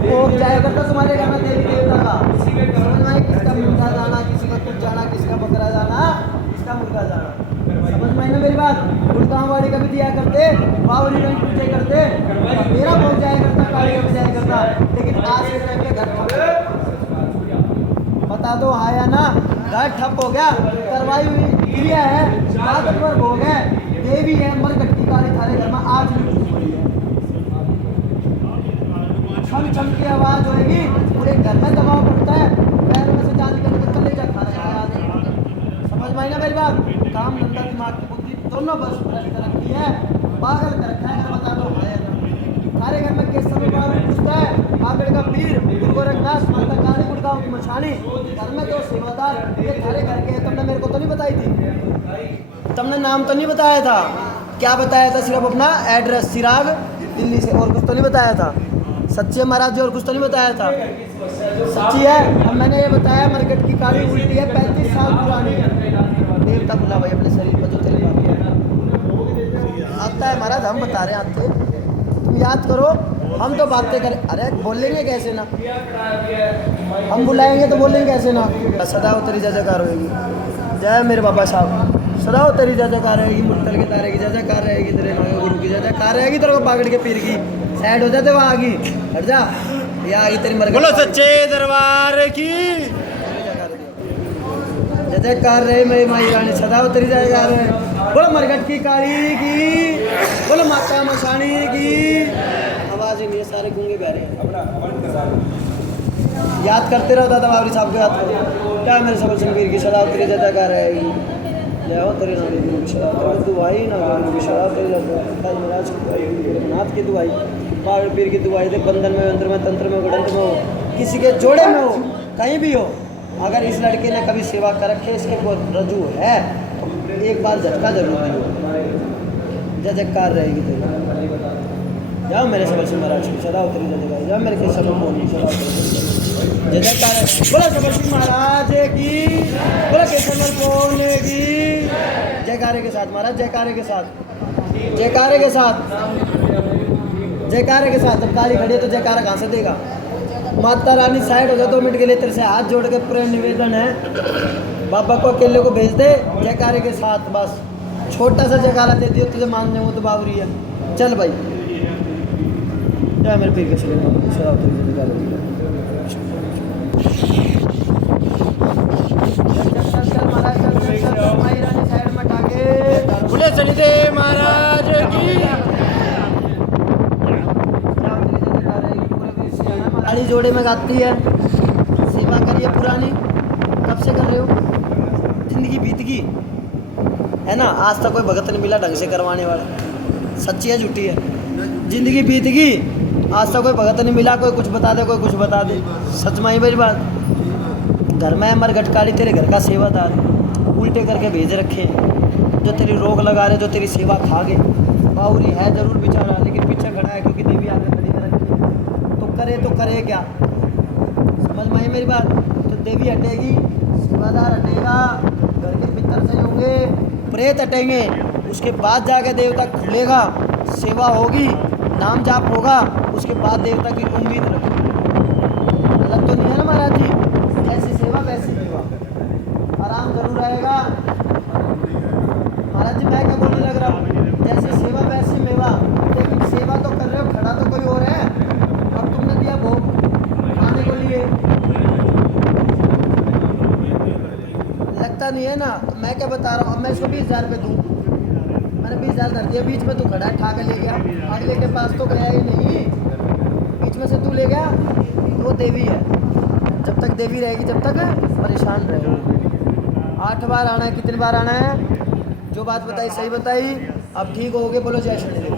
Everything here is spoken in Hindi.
भोग जाया करता तुम्हारे घर में देवी देवता का, समझ में आई? किसका मुर्गा जाना, किसी का कुछ जाना, किसका बकरा जाना, किसका मुर्गा जाना, समझ में आई ना मेरी बात? गुड़गांव वाली का भी दिया करते, बावरी का भी पूछे करते, मेरा भोग जाया करता, काली का भी जाया करता, लेकिन आज के टाइम पे घर बता दो हाँ या ना? घर ठप हो गया, करवाई हुई क्रिया है, रात पर भोग है, देवी है, मरकट्टी काली थारे घर में आज भी घुस पड़ी है। छम छम की आवाज होएगी, पूरे घर में दबाव पड़ता है, पैर में से जान निकल के कलेजा खा रहा है आदमी। समझ में आई ना मेरी बात? काम धंधा दिमाग की बुद्धि दोनों बस भ्रष्ट रखी है, पागल कर रखा है। बता दो हाँ या ना? सारे घर में किस समय बाहर पूछता है, आगड़ का पीर, गुरु गोरखनाथ, माता काली, गुड़गांव की मछानी, घर में दो सेवादार, ये थारे घर के हैं। तुमने मेरे को तो नहीं बताई थी, तुमने नाम तो नहीं बताया था, क्या बताया था? सिर्फ अपना एड्रेस, चिराग दिल्ली से, और कुछ तो नहीं बताया था। सच्ची है महाराज जी, और कुछ तो नहीं बताया था? सच्ची है। अब मैंने ये बताया मरकट की काली उल्टी है, 35 साल पुरानी है। देवता बुला भाई अपने शरीर पर जो तेरे आता है महाराज, हम बता रहे हैं आपको, तुम याद करो। हम तो बातें करें, अरे बोलेंगे कैसे ना, हम बुलाएंगे तो बोलेंगे कैसे ना? सदा तेरी जय जयकार होगी, जय मेरे बाबा साहब, सदा तेरी जय जयकार रहेगी, मुर्तल के तारे की जय जयकार रहेगी, तेरे गुरु की जय जयकार रहेगी, तेरे को पागड़ के पीर की साइड हो जाते वहाँ आगी, हट जा, ये आगी तेरी मरकट। बोलो सच्चे दरबार की जय जयकार रहे मेरी माई रानी, सदा तेरी जय जयकार रहे। बोलो मरकट की काली की, बोलो माता मसानी की। आवाज ही नहीं है, सारे गूंगे गा रहे हैं। याद करते रहो दादा बाबरी साहब को, याद करो क्या मेरे सबल संगीर की सदा तेरी जय जयकार रहेगी, जय हो तेरी नाम की सदा तेरी दुआई ना की सदा तेरी जय महाराज की नाथ की दुआई, पागड़ पीर की दुआई दे, बंधन में, यंत्र में, तंत्र में, गणंत्र में हो, किसी के जोड़े में हो, कहीं भी हो, अगर इस लड़के ने कभी सेवा कर रखी है, इसके कोई रजू है तो एक बार झटका जरूर दियो। जय जयकार रहेगी तेरी, जाओ मेरे सबल सिंह महाराज की सदा तेरी जय जयकार, जाओ मेरे केसर मोहन की सदा जय जयकार। बोला सबल सिंह महाराज की, बोला केसर मोहन की, जयकारे के साथ महाराज, जयकारे के साथ, जयकारे के साथ, जयकारे के साथ। अब ताली खड़ी है तो जयकारा कहाँ से देगा? माता रानी साइड हो जाए 2 मिनट के लिए, तेरे से हाथ जोड़ के पूरे निवेदन है, बाबा को अकेले को भेज दे जयकारे के साथ, बस छोटा सा जयकारा दे दियो, तुझे मान जाऊँ तो बावरी है। चल भाई, क्या मेरे पीर के बोले चलिए महाराज की गाड़ी जोड़े में गाती है, सेवा करिए पुरानी, कब से कर रहे हो? जिंदगी बीत गई है ना, आज तक कोई भगत नहीं मिला ढंग से करवाने वाला। सच्ची है झूठी है? जिंदगी बीत गई, आज तक कोई भगत नहीं मिला, कोई कुछ बता दे, कोई कुछ बता दे। सच में ही मेरी बात, घर में मरगट काली तेरे घर का सेवादार उल्टे करके भेज रखे, जो तेरी रोक लगा रहे, जो तेरी सेवा खा गए। बावरी है जरूर बेचारा, लेकिन पीछे खड़ा है क्योंकि देवी आगे खड़ी कर रखी है, तो करे क्या? समझ में आई मेरी बात? तो देवी हटेगी, सेवादार हटेगा, घर के पितर सही होंगे, प्रेत हटेंगे, उसके बाद जाके देवता खुलेगा, सेवा होगी, नाम जाप होगा, उसके बाद देवता की उम्मीद रखो। गलत तो नहीं है ना महाराज जी? जैसी सेवा वैसी सेवा, आराम जरूर रहेगा। महाराज जी मैं क्या बोलने लग रहा हूँ? जैसी सेवा वैसी मेवा, लेकिन सेवा तो कर रहे हो, खड़ा तो कोई और है। अब तुमने दिया भोग खाने को लिए, लगता नहीं है ना? तो मैं क्या बता रहा हूँ, अब मैं इसको 20,000 रुपये दूँ, मैंने 20,000 धर दिया, बीच में तू खड़ा है, ठाके ले गया, अगले के पास तो गया ही नहीं, बीच में से तू ले गया, तो वो देवी है। जब तक देवी रहेगी जब तक परेशान रहेगी। 8 बार आना है, कितनी बार आना है? जो बात बताई सही बताई, अब ठीक हो गए, बोलो जय श्री।